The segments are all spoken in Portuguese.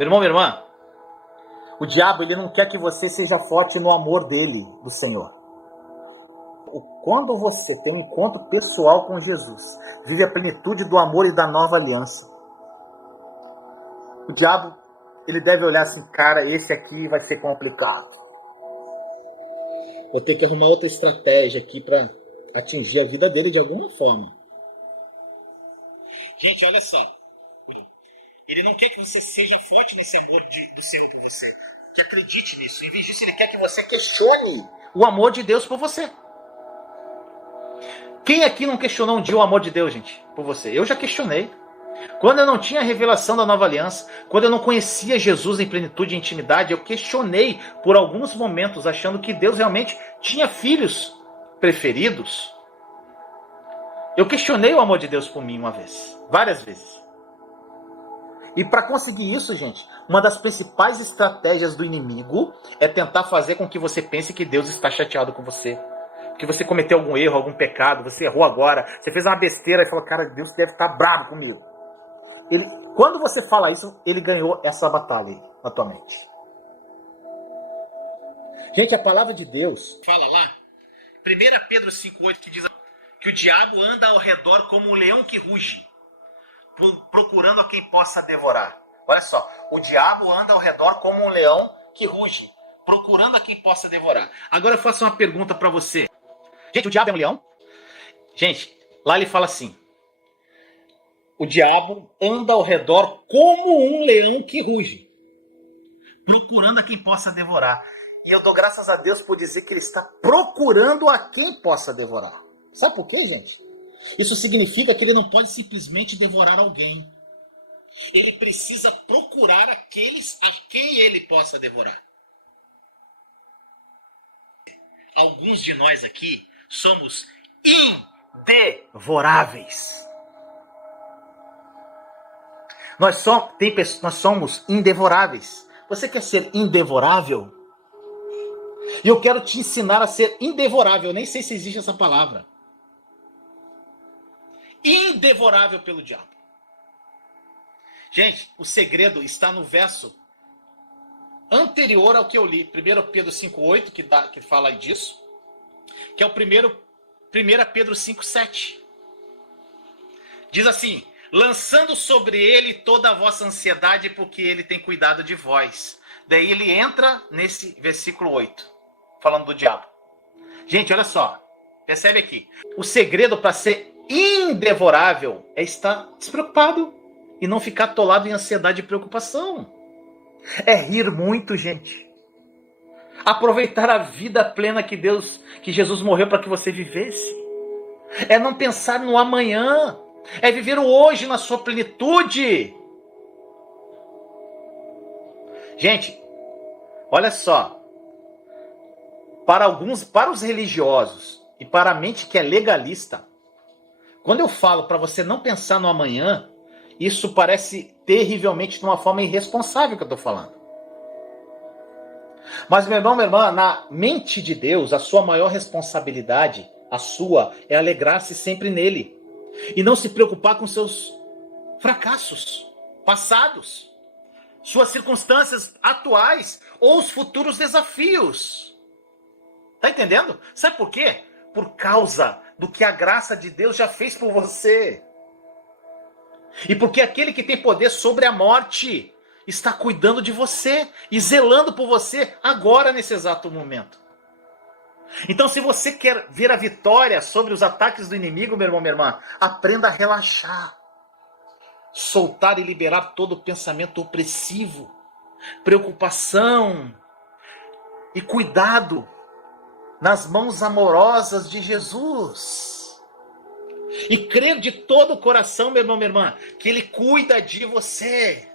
Meu irmão, minha irmã, o diabo ele não quer que você seja forte no amor dele, do Senhor. Quando você tem um encontro pessoal com Jesus, vive a plenitude do amor e da nova aliança, o diabo ele deve olhar assim, cara, esse aqui vai ser complicado. Vou ter que arrumar outra estratégia aqui para atingir a vida dele de alguma forma. Gente, olha só. Ele não quer que você seja forte nesse amor do Senhor por você. Que acredite nisso. Em vez disso, ele quer que você questione o amor de Deus por você. Quem aqui não questionou um dia o amor de Deus, gente, por você? Eu já questionei. Quando eu não tinha a revelação da nova aliança, quando eu não conhecia Jesus em plenitude e intimidade, eu questionei por alguns momentos, achando que Deus realmente tinha filhos preferidos. Eu questionei o amor de Deus por mim uma vez, várias vezes. E para conseguir isso, gente, uma das principais estratégias do inimigo é tentar fazer com que você pense que Deus está chateado com você. Que você cometeu algum erro, algum pecado, você errou agora, você fez uma besteira e falou, cara, Deus deve estar bravo comigo. Quando você fala isso, ele ganhou essa batalha aí, na tua mente. Gente, a palavra de Deus fala lá, 1 Pedro 5,8, que diz que o diabo anda ao redor como um leão que ruge, procurando a quem possa devorar. Olha só, o diabo anda ao redor como um leão que ruge, procurando a quem possa devorar. Agora eu faço uma pergunta para você. Gente, o diabo é um leão? Gente, lá ele fala assim, o diabo anda ao redor como um leão que ruge, procurando a quem possa devorar. E eu dou graças a Deus por dizer que ele está procurando a quem possa devorar. Sabe por quê, gente? Isso significa que ele não pode simplesmente devorar alguém. Ele precisa procurar aqueles a quem ele possa devorar. Alguns de nós aqui somos indevoráveis. Nós somos indevoráveis. Você quer ser indevorável? E eu quero te ensinar a ser indevorável. Eu nem sei se existe essa palavra. Indevorável pelo diabo. Gente, o segredo está no verso anterior ao que eu li. 1 Pedro 5,8, que fala disso. Que é o 1 Pedro 5,7. Diz assim, lançando sobre ele toda a vossa ansiedade, porque ele tem cuidado de vós. Daí ele entra nesse versículo 8, falando do diabo. Gente, olha só, percebe aqui. O segredo para ser indevorável é estar despreocupado e não ficar atolado em ansiedade e preocupação. É rir muito, gente. Aproveitar a vida plena que Jesus morreu para que você vivesse. É não pensar no amanhã. É viver o hoje na sua plenitude. Gente, olha só. Para os religiosos e para a mente que é legalista, quando eu falo para você não pensar no amanhã, isso parece terrivelmente de uma forma irresponsável que eu estou falando. Mas, meu irmão, minha irmã, na mente de Deus, a sua maior responsabilidade, a sua, é alegrar-se sempre nele. E não se preocupar com seus fracassos passados, suas circunstâncias atuais ou os futuros desafios. Tá entendendo? Sabe por quê? Por causa do que a graça de Deus já fez por você. E porque aquele que tem poder sobre a morte está cuidando de você e zelando por você agora, nesse exato momento. Então, se você quer ver a vitória sobre os ataques do inimigo, meu irmão, minha irmã, aprenda a relaxar. Soltar e liberar todo o pensamento opressivo, preocupação e cuidado nas mãos amorosas de Jesus. E crer de todo o coração, meu irmão, minha irmã, que Ele cuida de você.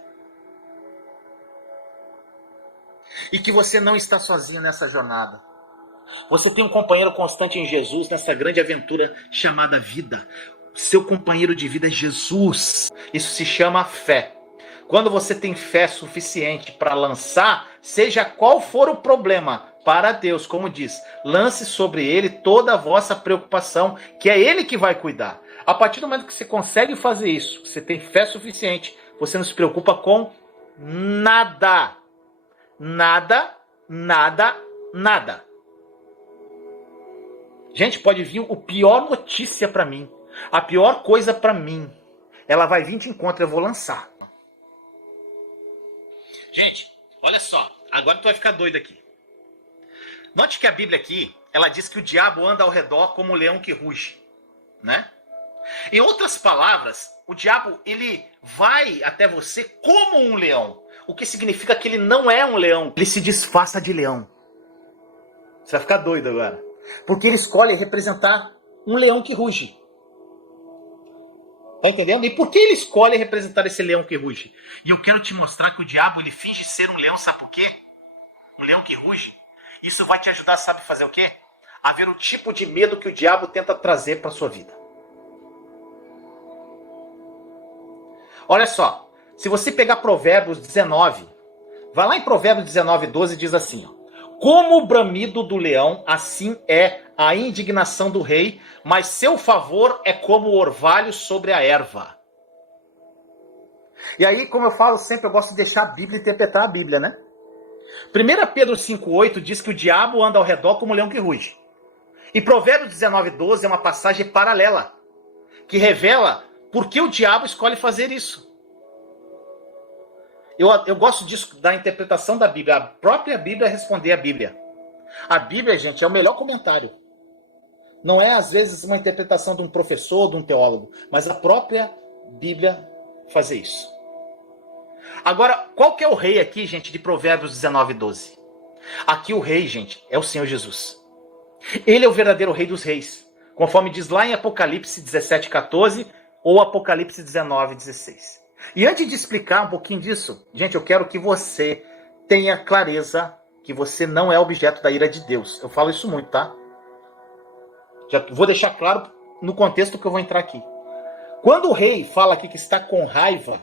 E que você não está sozinho nessa jornada. Você tem um companheiro constante em Jesus, nessa grande aventura chamada vida. Seu companheiro de vida é Jesus. Isso se chama fé. Quando você tem fé suficiente para lançar, seja qual for o problema, para Deus, como diz, lance sobre Ele toda a vossa preocupação, que é Ele que vai cuidar. A partir do momento que você consegue fazer isso, você tem fé suficiente, você não se preocupa com nada. Nada, nada, nada. Gente, pode vir o pior notícia para mim. A pior coisa para mim. Ela vai vir de encontro, eu vou lançar. Gente, olha só. Agora tu vai ficar doido aqui. Note que a Bíblia aqui, ela diz que o diabo anda ao redor como um leão que ruge, né? Em outras palavras, o diabo, ele vai até você como um leão. O que significa que ele não é um leão. Ele se disfarça de leão. Você vai ficar doido agora. Porque ele escolhe representar um leão que ruge. Tá entendendo? E por que ele escolhe representar esse leão que ruge? E eu quero te mostrar que o diabo, ele finge ser um leão, sabe por quê? Um leão que ruge. Isso vai te ajudar, sabe fazer o quê? A ver o tipo de medo que o diabo tenta trazer para sua vida. Olha só, se você pegar Provérbios 19, vai lá em Provérbios 19, 12 diz assim, ó, como o bramido do leão, assim é a indignação do rei, mas seu favor é como o orvalho sobre a erva. E aí, como eu falo sempre, eu gosto de deixar a Bíblia interpretar a Bíblia, né? 1 Pedro 5,8 diz que o diabo anda ao redor como um leão que ruge. E Provérbios 19, 12 é uma passagem paralela, que revela por que o diabo escolhe fazer isso. Eu gosto disso, da interpretação da Bíblia. A própria Bíblia responder a Bíblia. A Bíblia, gente, é o melhor comentário. Não é, às vezes, uma interpretação de um professor, de um teólogo, mas a própria Bíblia fazer isso. Agora, qual que é o rei aqui, gente, de Provérbios 19, 12? Aqui o rei, gente, é o Senhor Jesus. Ele é o verdadeiro rei dos reis, conforme diz lá em Apocalipse 17, 14 ou Apocalipse 19, 16. E antes de explicar um pouquinho disso, gente, eu quero que você tenha clareza que você não é objeto da ira de Deus. Eu falo isso muito, tá? Já vou deixar claro no contexto que eu vou entrar aqui. Quando o rei fala aqui que está com raiva,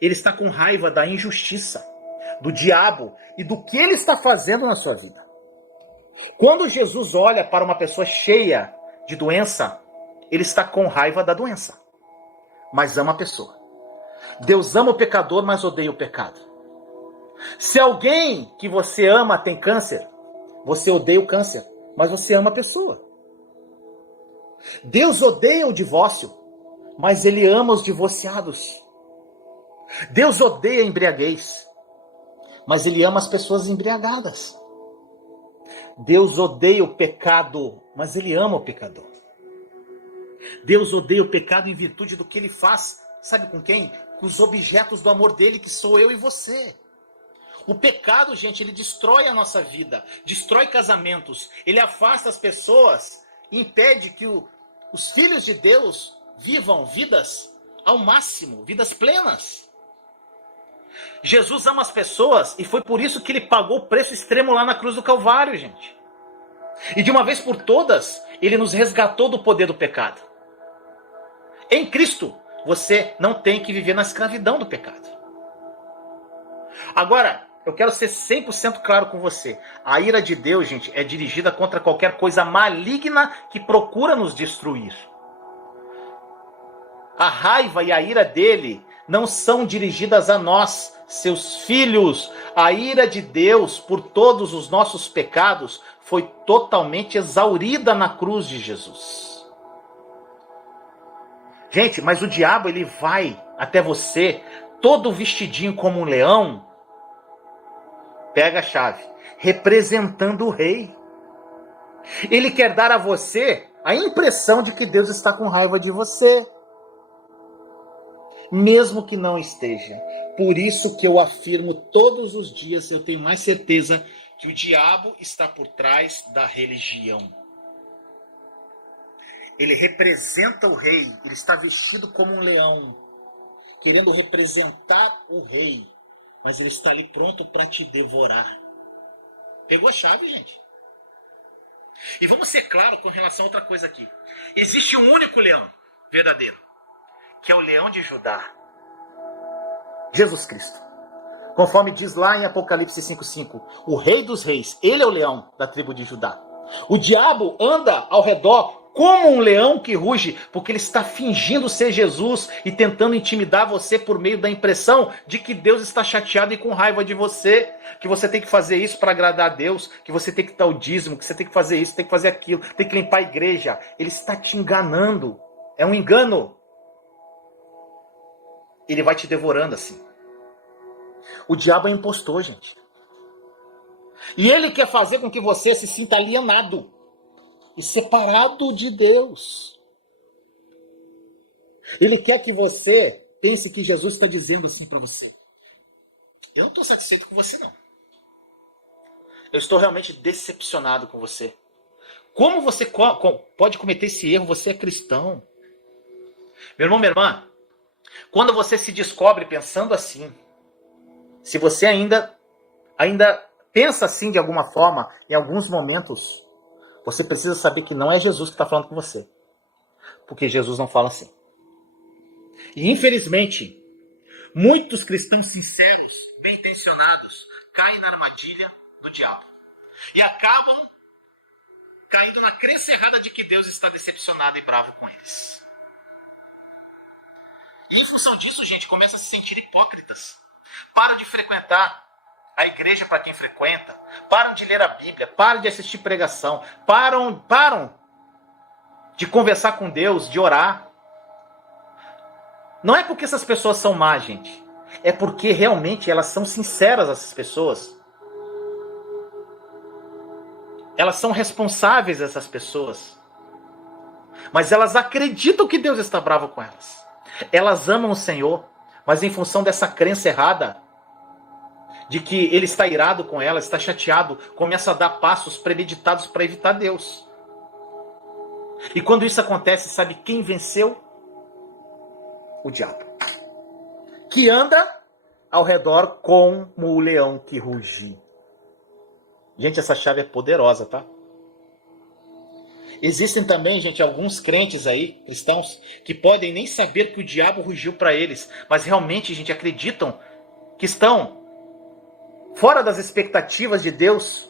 ele está com raiva da injustiça, do diabo e do que ele está fazendo na sua vida. Quando Jesus olha para uma pessoa cheia de doença, ele está com raiva da doença, mas ama a pessoa. Deus ama o pecador, mas odeia o pecado. Se alguém que você ama tem câncer, você odeia o câncer, mas você ama a pessoa. Deus odeia o divórcio, mas ele ama os divorciados. Deus odeia a embriaguez, mas ele ama as pessoas embriagadas. Deus odeia o pecado, mas ele ama o pecador. Deus odeia o pecado em virtude do que ele faz, sabe com quem? Com os objetos do amor dele, que sou eu e você. O pecado, gente, ele destrói a nossa vida, destrói casamentos, ele afasta as pessoas, impede que os filhos de Deus vivam vidas ao máximo, vidas plenas. Jesus ama as pessoas e foi por isso que ele pagou o preço extremo lá na cruz do Calvário, gente. E de uma vez por todas, ele nos resgatou do poder do pecado. Em Cristo, você não tem que viver na escravidão do pecado. Agora, eu quero ser 100% claro com você. A ira de Deus, gente, é dirigida contra qualquer coisa maligna que procura nos destruir. A raiva e a ira dele não são dirigidas a nós, seus filhos. A ira de Deus por todos os nossos pecados foi totalmente exaurida na cruz de Jesus. Gente, mas o diabo, ele vai até você todo vestidinho como um leão. Pega a chave. Representando o rei. Ele quer dar a você a impressão de que Deus está com raiva de você. Mesmo que não esteja. Por isso que eu afirmo todos os dias, eu tenho mais certeza que o diabo está por trás da religião. Ele representa o rei, ele está vestido como um leão, querendo representar o rei, mas ele está ali pronto para te devorar. Pegou a chave, gente? E vamos ser claros com relação a outra coisa aqui. Existe um único leão verdadeiro, que é o leão de Judá. Jesus Cristo. Conforme diz lá em Apocalipse 5,5, o rei dos reis, ele é o leão da tribo de Judá. O diabo anda ao redor como um leão que ruge, porque ele está fingindo ser Jesus e tentando intimidar você por meio da impressão de que Deus está chateado e com raiva de você, que você tem que fazer isso para agradar a Deus, que você tem que dar o dízimo, que você tem que fazer isso, tem que fazer aquilo, tem que limpar a igreja. Ele está te enganando. É um engano. Ele vai te devorando assim. O diabo é impostor, gente. E ele quer fazer com que você se sinta alienado e separado de Deus. Ele quer que você pense que Jesus está dizendo assim para você: eu não estou satisfeito com você, não. Eu estou realmente decepcionado com você. Como você pode cometer esse erro? Você é cristão. Meu irmão, minha irmã, quando você se descobre pensando assim, se você ainda pensa assim de alguma forma, em alguns momentos, você precisa saber que não é Jesus que está falando com você. Porque Jesus não fala assim. E infelizmente, muitos cristãos sinceros, bem intencionados, caem na armadilha do diabo. E acabam caindo na crença errada de que Deus está decepcionado e bravo com eles. E em função disso, gente, começa a se sentir hipócritas. Param de frequentar a igreja para quem frequenta, param de ler a Bíblia, param de assistir pregação, param de conversar com Deus, de orar. Não é porque essas pessoas são más, gente. É porque realmente elas são sinceras, essas pessoas. Elas são responsáveis, essas pessoas. Mas elas acreditam que Deus está bravo com elas. Elas amam o Senhor, mas em função dessa crença errada, de que Ele está irado com elas, está chateado, começa a dar passos premeditados para evitar Deus. E quando isso acontece, sabe quem venceu? O diabo. Que anda ao redor como o leão que ruge. Gente, essa chave é poderosa, tá? Existem também, gente, alguns crentes aí, cristãos, que podem nem saber que o diabo rugiu para eles, mas realmente, gente, acreditam que estão fora das expectativas de Deus,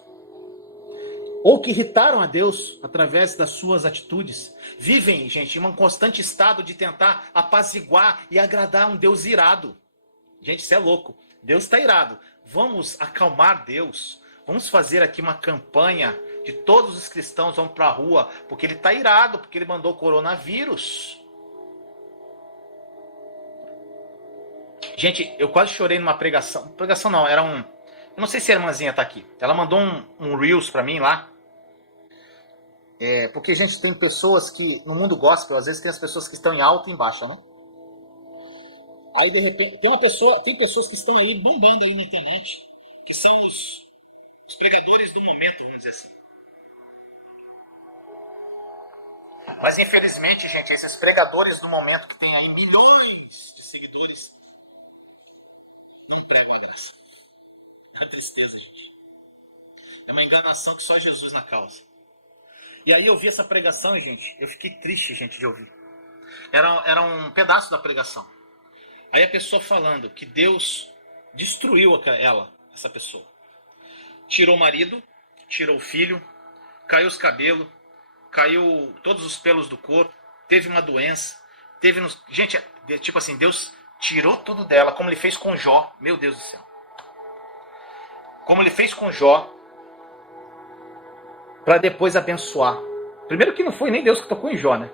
ou que irritaram a Deus através das suas atitudes. Vivem, gente, em um constante estado de tentar apaziguar e agradar um Deus irado. Gente, isso é louco. Deus está irado. Vamos acalmar Deus. Vamos fazer aqui uma campanha de todos os cristãos vão para a rua, porque ele está irado, porque ele mandou o coronavírus. Gente, eu quase chorei numa pregação. Pregação não, era um... Eu não sei se a irmãzinha tá aqui. Ela mandou um Reels pra mim lá. Porque, gente, tem pessoas que, no mundo gospel, às vezes tem as pessoas que estão em alta e em baixa, né? Aí, de repente, tem pessoas que estão aí bombando aí na internet, que são os pregadores do momento, vamos dizer assim. Mas, infelizmente, gente, esses pregadores do momento que tem aí milhões de seguidores, não pregam a graça. É uma tristeza, gente. É uma enganação que só Jesus na causa. E aí eu vi essa pregação, gente, eu fiquei triste, gente, de ouvir. Era um pedaço da pregação. Aí a pessoa falando que Deus destruiu essa pessoa. Tirou o marido, tirou o filho, caiu os cabelos, caiu todos os pelos do corpo, teve uma doença, Gente, tipo assim, Deus tirou tudo dela, como ele fez com Jó. Meu Deus do céu. Como ele fez com Jó, para depois abençoar. Primeiro que não foi nem Deus que tocou em Jó, né?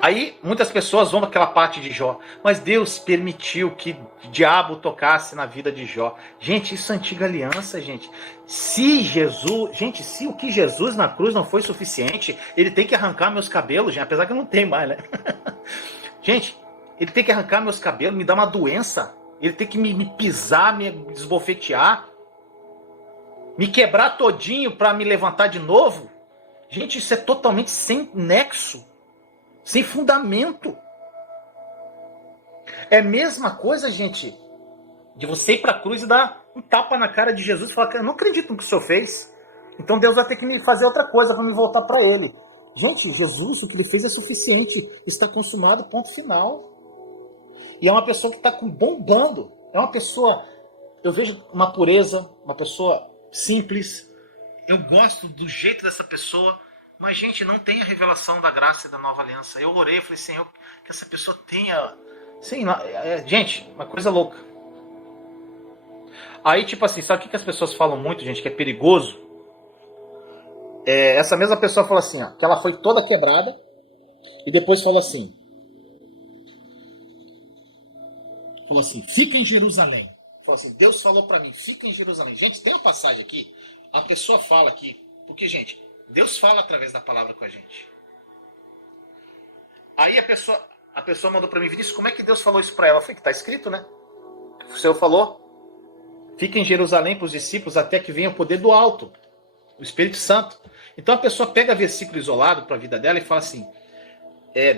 Aí muitas pessoas vão para aquela parte de Jó, mas Deus permitiu que o diabo tocasse na vida de Jó. Gente, isso é antiga aliança, gente. Se o que Jesus na cruz não foi suficiente, ele tem que arrancar meus cabelos, gente, apesar que eu não tenho mais, né? Gente, ele tem que arrancar meus cabelos, me dar uma doença, ele tem que me pisar, me desbofetear, me quebrar todinho para me levantar de novo. Gente, isso é totalmente sem nexo, sem fundamento. É a mesma coisa, gente, de você ir para a cruz e dar um tapa na cara de Jesus e falar que eu não acredito no que o Senhor fez. Então Deus vai ter que me fazer outra coisa para me voltar para Ele. Gente, Jesus, o que Ele fez é suficiente. Está consumado, ponto final. E é uma pessoa que está bombando. É uma pessoa, eu vejo uma pureza, uma pessoa simples. Eu gosto do jeito dessa pessoa. Mas, gente, não tem a revelação da graça e da nova aliança. Eu orei, eu falei, Senhor, que essa pessoa tenha... Sim, gente, uma coisa louca. Aí, tipo assim, sabe o que as pessoas falam muito, gente, que é perigoso? Essa mesma pessoa falou assim, ó, que ela foi toda quebrada e depois falou assim, fica em Jerusalém. Falou assim, Deus falou pra mim, fica em Jerusalém. Gente, tem uma passagem aqui, a pessoa fala aqui, porque, gente, Deus fala através da palavra com a gente. Aí a pessoa mandou pra mim, Vinícius, como é que Deus falou isso pra ela? Eu falei, que tá escrito, né? O Senhor falou, fica em Jerusalém para os discípulos até que venha o poder do alto, o Espírito Santo. Então a pessoa pega versículo isolado para a vida dela e fala assim,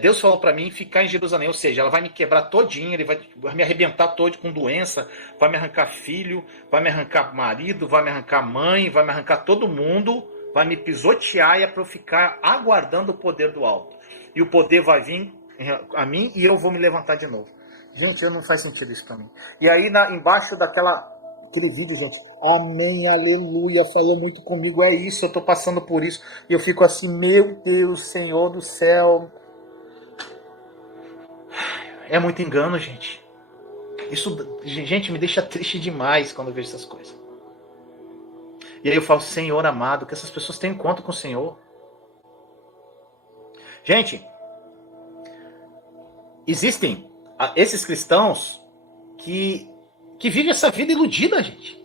Deus falou para mim ficar em Jerusalém, ou seja, ela vai me quebrar todinha, ele vai me arrebentar todo com doença, vai me arrancar filho, vai me arrancar marido, vai me arrancar mãe, vai me arrancar todo mundo, vai me pisotear e é para eu ficar aguardando o poder do alto. E o poder vai vir a mim e eu vou me levantar de novo. Gente, não faz sentido isso para mim. E aí embaixo daquele vídeo, gente, amém, aleluia, falou muito comigo, é isso, eu tô passando por isso. E eu fico assim, meu Deus, Senhor do céu. É muito engano, gente. Isso, gente, me deixa triste demais quando eu vejo essas coisas. E aí eu falo, Senhor amado, que essas pessoas tenham encontro com o Senhor. Gente, existem esses cristãos que vivem essa vida iludida, gente.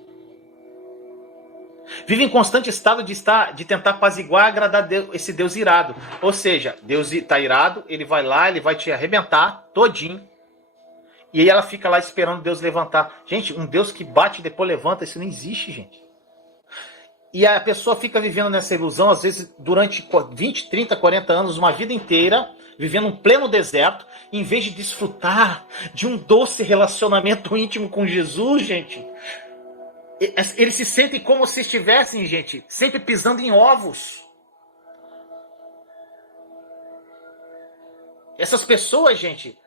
Vive em constante estado de tentar apaziguar e agradar esse Deus irado. Ou seja, Deus está irado, ele vai lá, ele vai te arrebentar todinho. E aí ela fica lá esperando Deus levantar. Gente, um Deus que bate e depois levanta, isso não existe, gente. E a pessoa fica vivendo nessa ilusão, às vezes, durante 20, 30, 40 anos, uma vida inteira, vivendo um pleno deserto, em vez de desfrutar de um doce relacionamento íntimo com Jesus, gente. Eles se sentem como se estivessem, gente, sempre pisando em ovos. Essas pessoas, gente,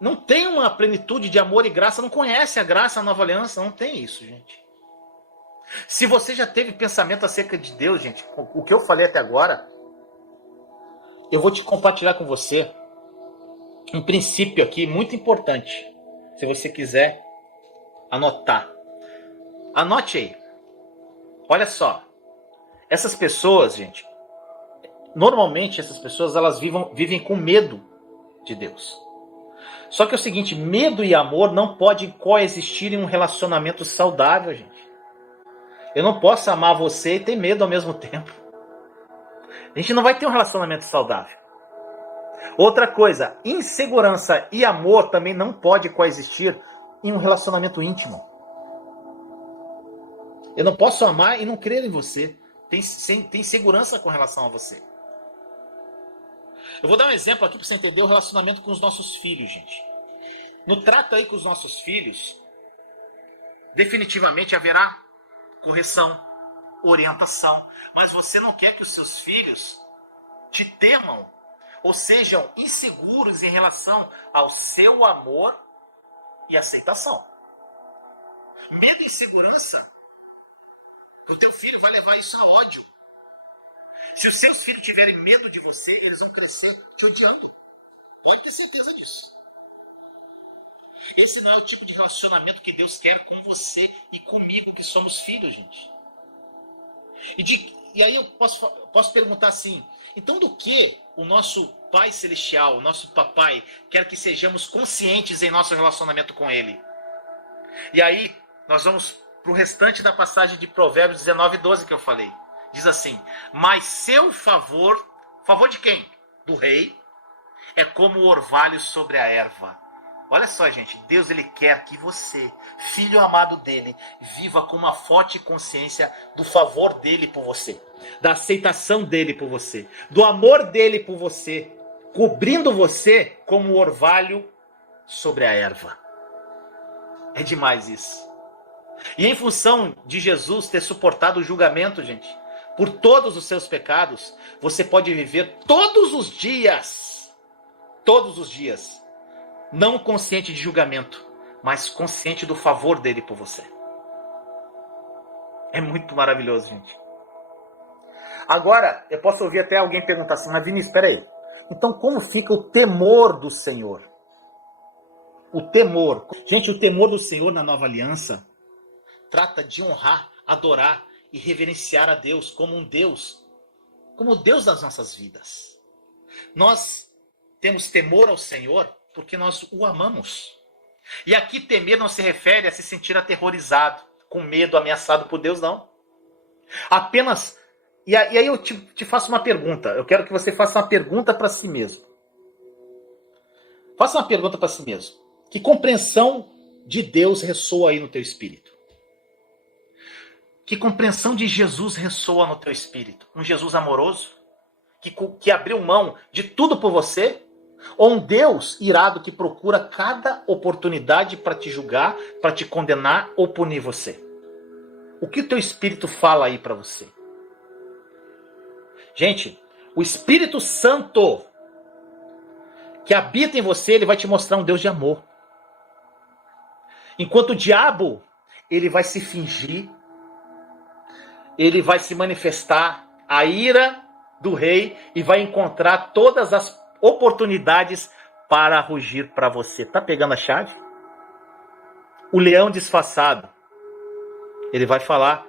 não têm uma plenitude de amor e graça, não conhecem a graça, a nova aliança, não tem isso, gente. Se você já teve pensamento acerca de Deus, gente, o que eu falei até agora, eu vou te compartilhar com você um princípio aqui muito importante, se você quiser anotar. Anote aí. Olha só. Essas pessoas, gente, normalmente essas pessoas elas vivem com medo de Deus. Só que é o seguinte, medo e amor não podem coexistir em um relacionamento saudável, gente. Eu não posso amar você e ter medo ao mesmo tempo. A gente não vai ter um relacionamento saudável. Outra coisa, insegurança e amor também não pode coexistir em um relacionamento íntimo. Eu não posso amar e não crer em você. Tem segurança com relação a você. Eu vou dar um exemplo aqui para você entender o relacionamento com os nossos filhos, gente. No trato aí com os nossos filhos, definitivamente haverá correção, orientação. Mas você não quer que os seus filhos te temam ou sejam inseguros em relação ao seu amor e aceitação. Medo e insegurança, o teu filho vai levar isso a ódio. Se os seus filhos tiverem medo de você, eles vão crescer te odiando. Pode ter certeza disso. Esse não é o tipo de relacionamento que Deus quer com você e comigo, que somos filhos, gente. E aí eu posso perguntar assim, então do que o nosso Pai Celestial, o nosso Papai, quer que sejamos conscientes em nosso relacionamento com Ele? E aí nós vamos para o restante da passagem de Provérbios 19:12 que eu falei. Diz assim, mas seu favor de quem? Do rei, é como o orvalho sobre a erva. Olha só, gente, Deus ele quer que você, filho amado dele, viva com uma forte consciência do favor dele por você, da aceitação dele por você, do amor dele por você, cobrindo você como o orvalho sobre a erva. É demais isso. E em função de Jesus ter suportado o julgamento, gente, por todos os seus pecados, você pode viver todos os dias, não consciente de julgamento, mas consciente do favor dele por você. É muito maravilhoso, gente. Agora, eu posso ouvir até alguém perguntar assim, mas Vinícius, espera aí. Então como fica o temor do Senhor? O temor. Gente, o temor do Senhor na nova aliança trata de honrar, adorar e reverenciar a Deus como um Deus, como o Deus das nossas vidas. Nós temos temor ao Senhor porque nós o amamos. E aqui temer não se refere a se sentir aterrorizado, com medo, ameaçado por Deus, não. Apenas... E aí eu te faço uma pergunta. Eu quero que você faça uma pergunta para si mesmo. Faça uma pergunta para si mesmo. Que compreensão de Deus ressoa aí no teu espírito? Que compreensão de Jesus ressoa no teu espírito? Um Jesus amoroso? Que abriu mão de tudo por você? Ou um Deus irado que procura cada oportunidade para te julgar, para te condenar ou punir você? O que o teu espírito fala aí para você? Gente, o Espírito Santo que habita em você, ele vai te mostrar um Deus de amor. Enquanto o diabo, ele vai se fingir, ele vai se manifestar a ira do rei e vai encontrar todas as oportunidades para rugir para você. Tá pegando a chave? O leão disfarçado, ele vai falar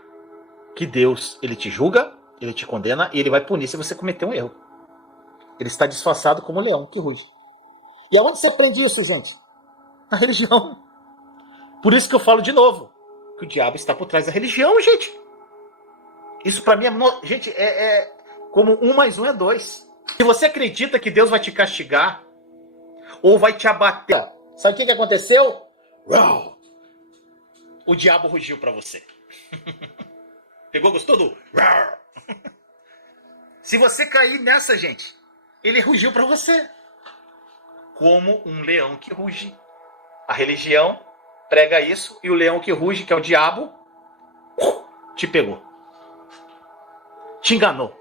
que Deus, ele te julga, ele te condena e ele vai punir se você cometer um erro. Ele está disfarçado como um leão que ruge. E aonde você aprende isso, gente? Na religião. Por isso que eu falo de novo, que o diabo está por trás da religião, gente. Isso para mim é... Gente, é como 1 mais 1 é 2. Se você acredita que Deus vai te castigar, ou vai te abater, sabe o que aconteceu? Uau! O diabo rugiu para você. Pegou? Gostou do... Se você cair nessa, gente, ele rugiu para você. Como um leão que ruge. A religião prega isso, e o leão que ruge, que é o diabo, te pegou. Te enganou.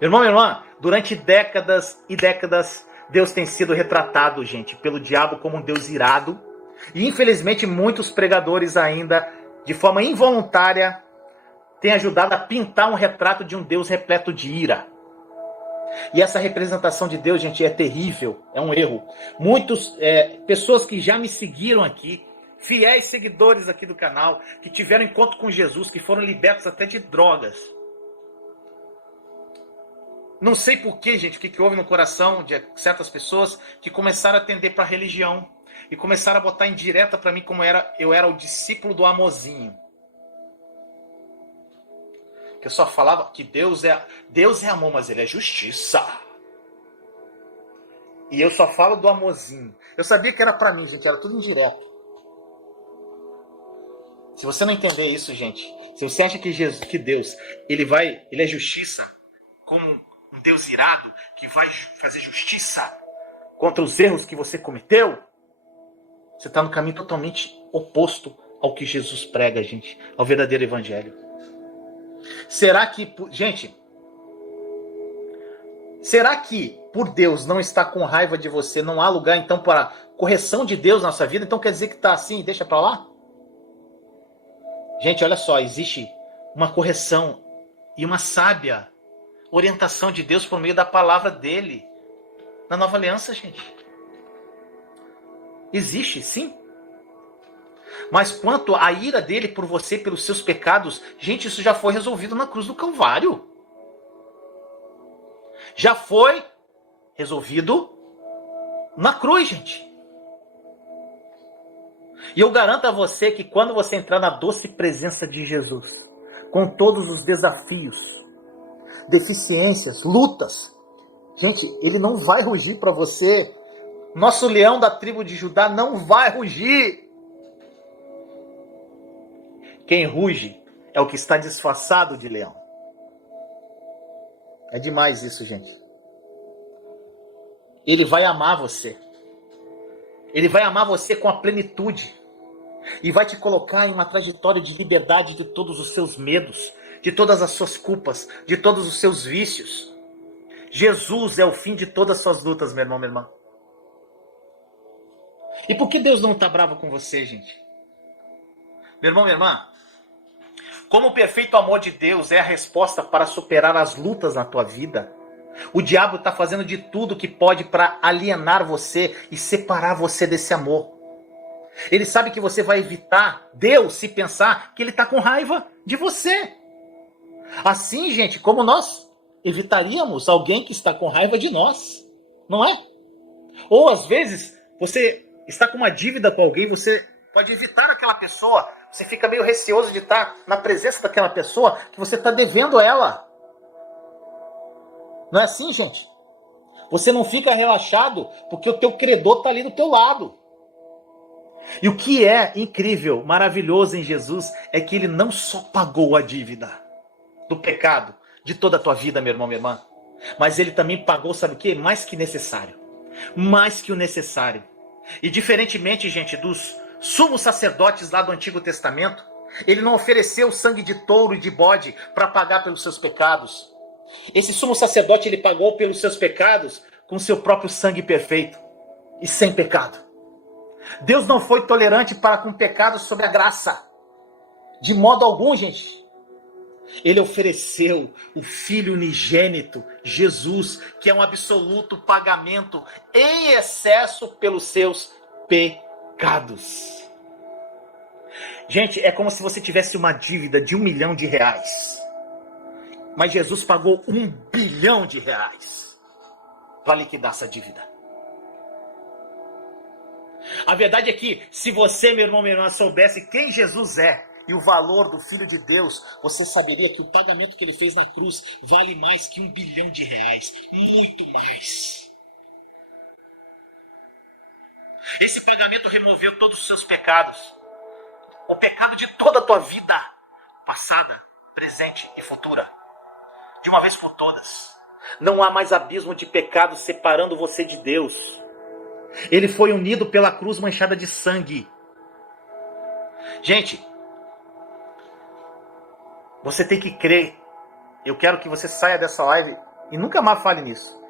Irmão, minha irmã, durante décadas e décadas, Deus tem sido retratado, gente, pelo diabo como um Deus irado. E infelizmente muitos pregadores ainda, de forma involuntária, têm ajudado a pintar um retrato de um Deus repleto de ira. E essa representação de Deus, gente, é terrível, é um erro. Muitas pessoas que já me seguiram aqui, fiéis seguidores aqui do canal, que tiveram encontro com Jesus, que foram libertos até de drogas. Não sei porquê, gente, o que houve no coração de certas pessoas que começaram a atender para a religião e começaram a botar em direta para mim como eu era o discípulo do Amozinho. Que eu só falava que Deus é amor, mas ele é justiça. E eu só falo do Amorzinho. Eu sabia que era para mim, gente, era tudo indireto. Se você não entender isso, gente, se você acha que Deus, ele é justiça, como um Deus irado que vai fazer justiça contra os erros que você cometeu, você está no caminho totalmente oposto ao que Jesus prega, gente, ao verdadeiro evangelho. Será que por Deus não estar com raiva de você, não há lugar então para correção de Deus na nossa vida? Então quer dizer que está assim, deixa para lá? Gente, olha só, existe uma correção e uma sábia orientação de Deus por meio da palavra dele na nova aliança, gente. Existe, sim. Mas quanto à ira dele por você, pelos seus pecados, gente, isso já foi resolvido na cruz do Calvário. Já foi resolvido na cruz, gente. E eu garanto a você que quando você entrar na doce presença de Jesus, com todos os desafios, deficiências, lutas, gente, ele não vai rugir para você. Nosso leão da tribo de Judá não vai rugir. Quem ruge é o que está disfarçado de leão. É demais isso, gente. Ele vai amar você. Ele vai amar você com a plenitude. E vai te colocar em uma trajetória de liberdade de todos os seus medos, de todas as suas culpas, de todos os seus vícios. Jesus é o fim de todas as suas lutas, meu irmão, minha irmã. E por que Deus não está bravo com você, gente? Meu irmão, minha irmã, Como o perfeito amor de Deus é a resposta para superar as lutas na tua vida, o diabo está fazendo de tudo que pode para alienar você e separar você desse amor. Ele sabe que você vai evitar Deus se pensar que ele está com raiva de você. Assim, gente, como nós evitaríamos alguém que está com raiva de nós, não é? Ou às vezes você está com uma dívida com alguém, você pode evitar aquela pessoa, você fica meio receoso de estar na presença daquela pessoa que você está devendo a ela. Não é assim, gente? Você não fica relaxado porque o teu credor está ali do teu lado. E o que é incrível, maravilhoso em Jesus, é que ele não só pagou a dívida do pecado de toda a tua vida, meu irmão, minha irmã, mas ele também pagou, sabe o quê? Mais que necessário. Mais que o necessário. E diferentemente, gente, dos sumos sacerdotes lá do Antigo Testamento, ele não ofereceu sangue de touro e de bode para pagar pelos seus pecados. Esse sumo sacerdote, ele pagou pelos seus pecados com seu próprio sangue perfeito e sem pecado. Deus não foi tolerante para com pecados sobre a graça. De modo algum, gente. Ele ofereceu o Filho unigênito, Jesus, que é um absoluto pagamento em excesso pelos seus pecados. Gente, é como se você tivesse uma dívida de R$1 milhão. Mas Jesus pagou R$1 bilhão para liquidar essa dívida. A verdade é que, se você, meu irmão, minha irmã, soubesse quem Jesus é e o valor do Filho de Deus, você saberia que o pagamento que ele fez na cruz vale mais que R$1 bilhão. Muito mais. Esse pagamento removeu todos os seus pecados. O pecado de toda a tua vida, passada, presente e futura. De uma vez por todas. Não há mais abismo de pecado separando você de Deus. Ele foi unido pela cruz manchada de sangue. Gente, você tem que crer. Eu quero que você saia dessa live e nunca mais fale nisso.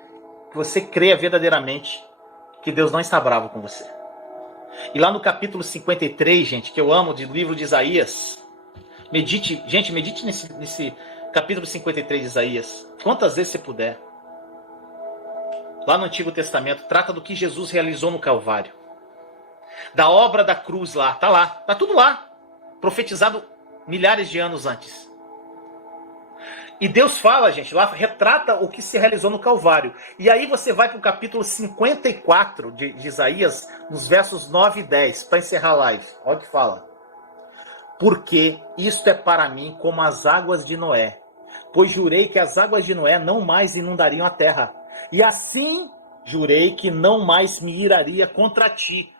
Que você creia verdadeiramente que Deus não está bravo com você. E lá no capítulo 53, gente, que eu amo, do livro de Isaías, medite nesse capítulo 53 de Isaías, quantas vezes você puder. Lá no Antigo Testamento, trata do que Jesus realizou no Calvário. Da obra da cruz lá, tá tudo lá. Profetizado milhares de anos antes. E Deus fala, gente, lá retrata o que se realizou no Calvário. E aí você vai para o capítulo 54 de Isaías, nos versos 9 e 10, para encerrar a live. Olha o que fala. Porque isto é para mim como as águas de Noé. Pois jurei que as águas de Noé não mais inundariam a terra. E assim jurei que não mais me iraria contra ti.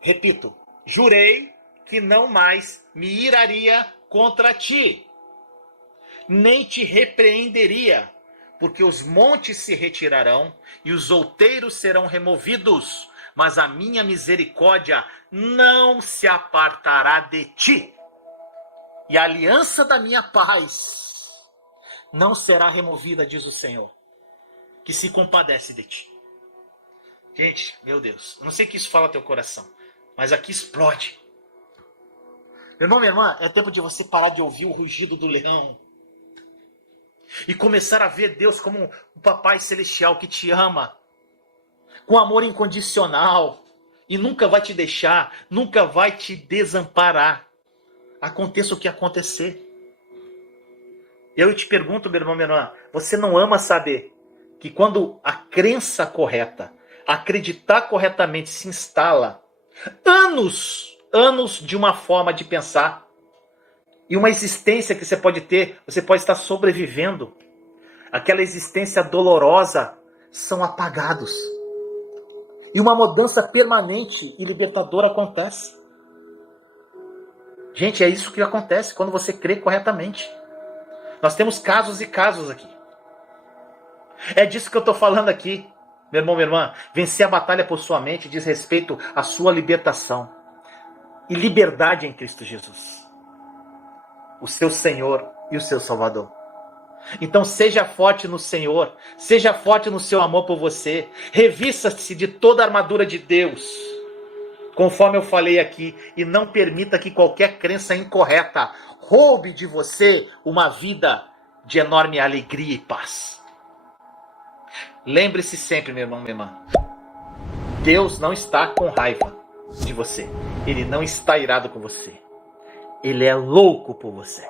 Repito, jurei que não mais me iraria contra ti. Nem te repreenderia, porque os montes se retirarão e os outeiros serão removidos, mas a minha misericórdia não se apartará de ti. E a aliança da minha paz não será removida, diz o Senhor, que se compadece de ti. Gente, meu Deus, eu não sei o que isso fala ao teu coração, mas aqui explode. Meu irmão, minha irmã, é tempo de você parar de ouvir o rugido do leão e começar a ver Deus como um papai celestial que te ama, com amor incondicional, e nunca vai te deixar, nunca vai te desamparar, aconteça o que acontecer. Eu te pergunto, meu irmão, minha irmã, você não ama saber que quando a crença correta, acreditar corretamente se instala, anos de uma forma de pensar, e uma existência que você pode ter, você pode estar sobrevivendo, aquela existência dolorosa, são apagados. E uma mudança permanente e libertadora acontece. Gente, é isso que acontece quando você crê corretamente. Nós temos casos e casos aqui. É disso que eu estou falando aqui, meu irmão, minha irmã. Vencer a batalha por sua mente diz respeito à sua libertação. E liberdade em Cristo Jesus. O seu Senhor e o seu Salvador. Então seja forte no Senhor. Seja forte no seu amor por você. Revista-se de toda a armadura de Deus. conforme eu falei aqui, e não permita que qualquer crença incorreta roube de você uma vida de enorme alegria e paz. Lembre-se sempre, meu irmão, minha irmã, Deus não está com raiva de você. Ele não está irado com você. Ele é louco por você.